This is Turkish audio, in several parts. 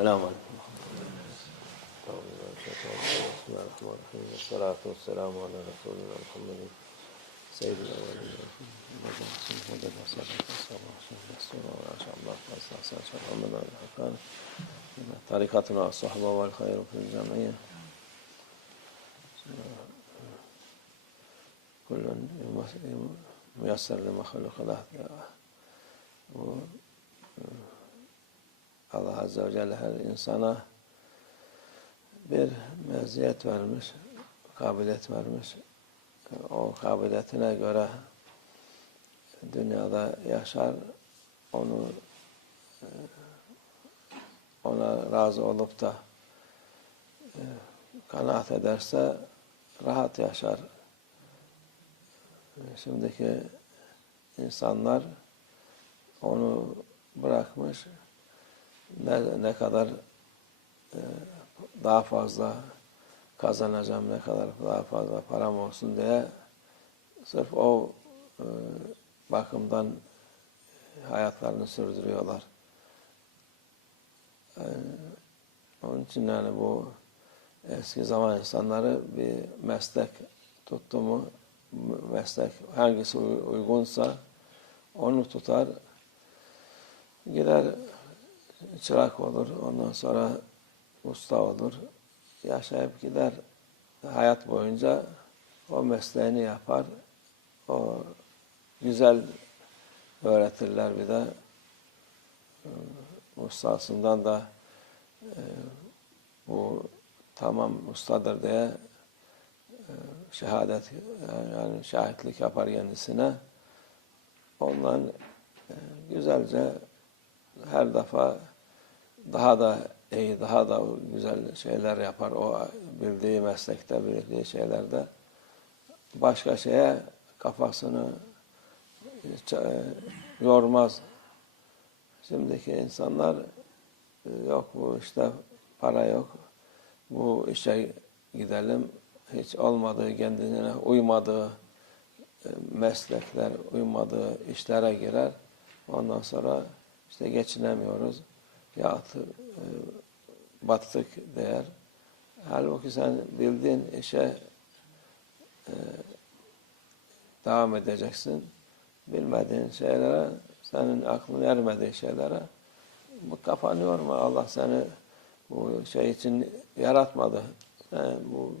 السلام عليكم. بسم الله الرحمن الرحيم والصلاة والسلام على رسولنا محمد سيد الأولين والآخرين الصحبة والخير في الجمعية كل ميسر لما خلق الله Allah Azze ve Celle her insana bir meziyet vermiş, kabiliyet vermiş. O kabiliyetine göre dünyada yaşar, onu ona razı olup da kanaat ederse rahat yaşar. Şimdiki insanlar onu bırakmış, ne, ne kadar e, daha fazla kazanacağım, ne kadar daha fazla param olsun diye sırf o e, bakımdan hayatlarını sürdürüyorlar. E, onun için yani bu eski zaman insanları bir meslek tuttu mu, meslek hangisi uygunsa onu tutar, gider çırak olur, ondan sonra usta olur, yaşayıp gider. Hayat boyunca o mesleğini yapar, o güzel öğretirler bir de. Ustasından da e, bu tamam ustadır diye e, şehadet yani şahitlik yapar kendisine. Ondan e, güzelce her defa daha da iyi, daha da güzel şeyler yapar. O bildiği meslekte, bildiği şeylerde başka şeye kafasını yormaz. Şimdiki insanlar yok bu işte para yok. Bu işe gidelim. Hiç olmadığı, kendine uymadığı meslekler, uymadığı işlere girer. Ondan sonra işte geçinemiyoruz. Ya e, battık değer. Halbuki sen bildiğin işe e, devam edeceksin. Bilmediğin şeylere, senin aklın ermediği şeylere bu kafanı yorma. Allah seni bu şey için yaratmadı. Yani bu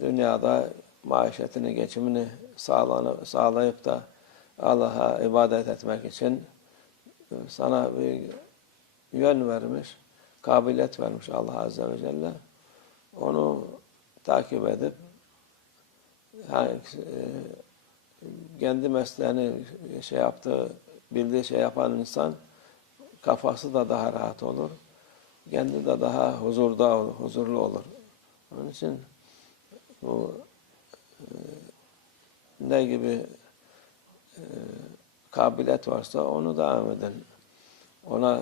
dünyada maişetini, geçimini sağlayıp da Allah'a ibadet etmek için sana bir yön vermiş, kabiliyet vermiş Allah Azze ve Celle. Onu takip edip yani, e, kendi mesleğini şey yaptığı, bildiği şey yapan insan kafası da daha rahat olur. Kendi de daha huzurda olur, huzurlu olur. Onun için bu e, ne gibi e, kabiliyet varsa onu devam edin. Ona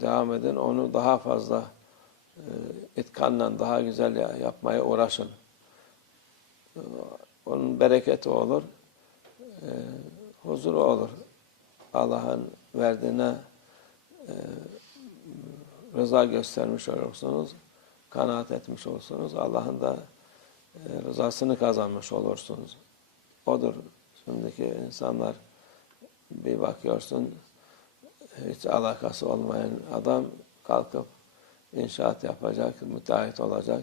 devam edin. Onu daha fazla e, itkanla daha güzel yapmaya uğraşın. E, onun bereketi olur. E, huzuru olur. Allah'ın verdiğine e, rıza göstermiş olursunuz. Kanaat etmiş olursunuz. Allah'ın da e, rızasını kazanmış olursunuz. Odur. Şimdiki insanlar bir bakıyorsun hiç alakası olmayan adam kalkıp inşaat yapacak, müteahhit olacak.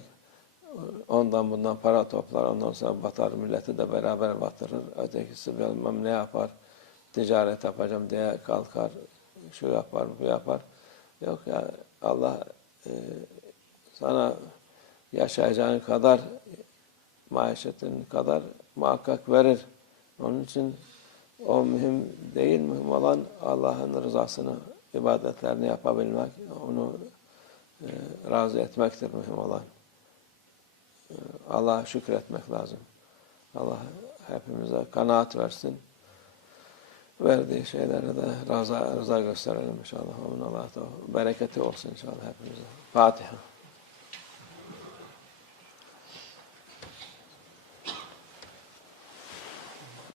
Ondan bundan para toplar, ondan sonra batar, milleti de beraber batırır. Ötekisi bilmem ne yapar, ticaret yapacağım diye kalkar, şu yapar, bu yapar. Yok ya Allah e, sana yaşayacağın kadar, maişetin kadar muhakkak verir. Onun için o mühim değil, mühim olan Allah'ın rızasını, ibadetlerini yapabilmek, onu e, razı etmektir mühim olan. E, Allah'a şükretmek lazım. Allah hepimize kanaat versin. Verdiği şeylere de rıza, rıza gösterelim inşallah. Allah'a bereketi olsun inşallah hepimize. Fatiha.